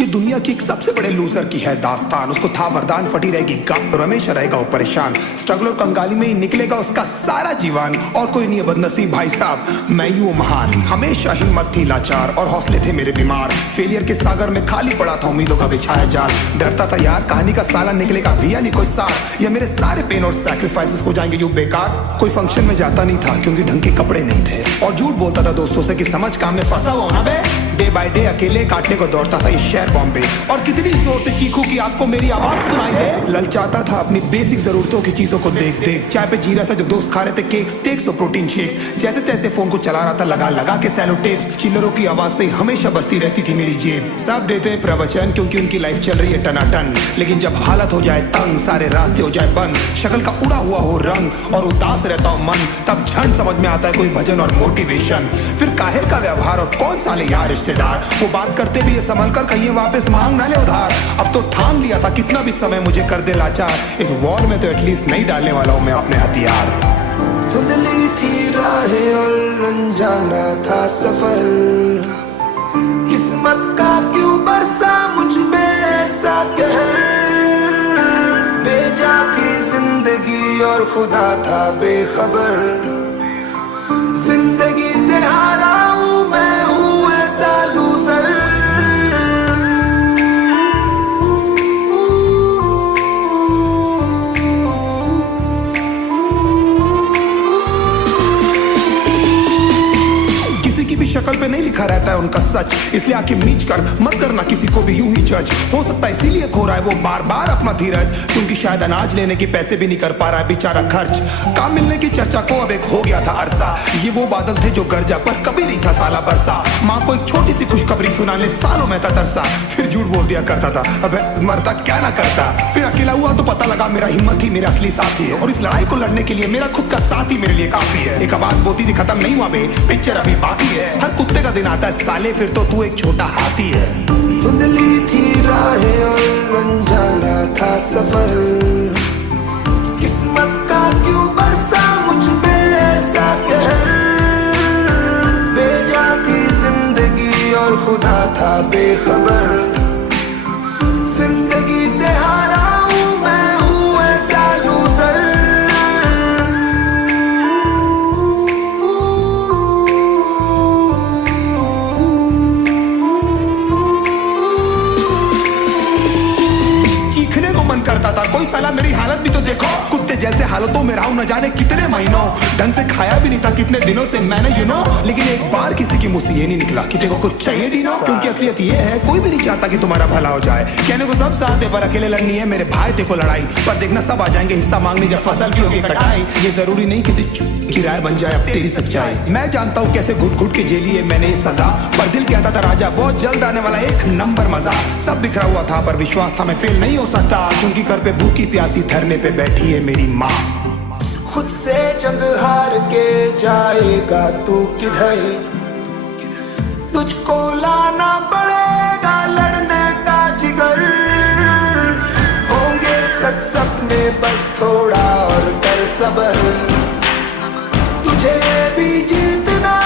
ये दुनिया की एक सबसे बड़े लूजर की है दास्तान। उसको था वरदान, फटी रहेगी गम और हमेशा रहेगा वो परेशान। स्ट्रगल और कंगाली में ही निकलेगा उसका सारा जीवन। और कोई नहीं है बदनसीब भाई साहब, मैं ही हूँ महान। हमेशा हिम्मत थी लाचार और हौसले थे मेरे बीमार। फेलियर के सागर में खाली पड़ा था उम्मीदों का बिछाया जाल। डरता था यार कहानी का साला निकलेगा भी या नहीं कोई साथ, या मेरे सारे पेन और सैक्रिफाइसेस हो जाएंगे यूं बेकार। कोई फंक्शन में जाता नहीं था क्योंकि ढंग के कपड़े नहीं थे, और झूठ बोलता था दोस्तों से कि समझ काम में फंसा हुआ ना बे। डे बाय डे अकेले काटने को दौड़ता था ये शहर बॉम्बे। और कितनी जोर से चीखूं कि आपको मेरी आवाज सुनाई दे। ललचाता था अपनी बेसिक जरूरतों की चीजों को देख देख। चाय पे जी रहा था जब दोस्त खा रहे थे केक, स्टेक्स और प्रोटीन शेक्स। जैसे तैसे फोन को चला रहा था लगा लगा के सैलो टेप्स। चिल्लरों की आवाज से हमेशा बजती रहती थी मेरी जेब। सब देते प्रवचन क्योंकि उनकी लाइफ चल रही है टनाटन, लेकिन जब हालत हो जाए तंग, सारे रास्ते हो जाए बंद, शक्ल का उड़ा हुआ हो रंग और उदास रहता हो मन, तब झन समझ में आता है कोई भजन और मोटिवेशन। फिर काहे का व्यवहार और कौन साले यार रिश्तेदार, वो बात करते भी ये संभल कर कहीं वापस मांग ना ले उधार। अब तो ठान लिया था कितना भी समय मुझे कर दे लाचार, इस वॉर में तो एटलीस्ट नहीं डालने वाला हूं मैं अपने हथियार। धुंधली थी राहें और अनजाना था सफर, किस्मत का क्यों बरसा मुझ पे ऐसा कहर। बेजा थी जिंदगी और खुदा था बेखबर, जिंदगी से हारा हूं मैं, हूं ऐसा लूजर। शक्ल पे नहीं लिखा रहता है उनका सच, इसलिए आके मीच कर मत करना किसी को भी यूं ही जज। हो सकता है इसीलिए खो रहा है वो बार बार अपना धीरज, क्योंकि शायद अनाज लेने के पैसे भी नहीं कर पा रहा है बेचारा खर्च। काम मिलने की चर्चा को अब एक हो गया था अरसा, ये वो बादल थे जो गरजा पर कभी नहीं था साला बरसा। माँ को एक छोटी सी खुशखबरी सुनाने सालों में था तरसा, फिर झूठ बोल दिया करता था अबे मरता क्या ना करता। फिर अकेला हुआ तो पता लगा मेरा हिम्मत ही मेरा असली साथी है, और इस लड़ाई को लड़ने के लिए मेरा खुद का साथ ही मेरे लिए काफी है। एक आवाज बोलती थी खत्म नहीं हुआ बे, पिक्चर अभी बाकी है। हर कुत्ते का दिन आता है साले, फिर तो तू एक छोटा हाथी है। धुंधली थी राहें और अनजाना था सफर, किस्मत का क्यों बरसा मुझ पे ऐसा कहर। बेजा थी जिंदगी और खुदा था बेखबर, जिंदगी से हारा हूं मैं, हूं ऐसा लूजर। करता था कोई साला मेरी हालत भी तो देखो, कुत्ते जैसे हालतों में रहा हूं न जाने कितने महीनों। ढंग से खाया भी नहीं था कितने दिनों से मैंने लेकिन एक बार किसी की मुंह से ये नहीं निकला कि तेरे को कुछ चाहिए डीनो। क्योंकि असलियत ये है कोई भी नहीं चाहता कि तुम्हारा भला हो जाए। कहने को सब साथ है पर अकेले लड़नी है मेरे भाई, देखो लड़ाई पर देखना सब आ जाएंगे हिस्सा मांगने जब फसल की होगी कटाई। ये जरूरी नहीं किसी की राय बन जाए अब तेरी सच्चाई। मैं जानता हूँ कैसे घुट घुट के झेली है मैंने सजा, पर दिल कहता था राजा बहुत जल्द आने वाला एक नंबर मजा। सब बिखरा हुआ था पर विश्वास था मैं फेल नहीं हो सकता, क्योंकि घर पे भूखी प्यासी धरने पे बैठी है मेरी माँ। खुद से जंग हार के जाएगा तू किधर, तुझको लाना पड़ेगा लड़ने का जिगर। होंगे सच सपने बस थोड़ा और कर सबर, तुझे भी जीतना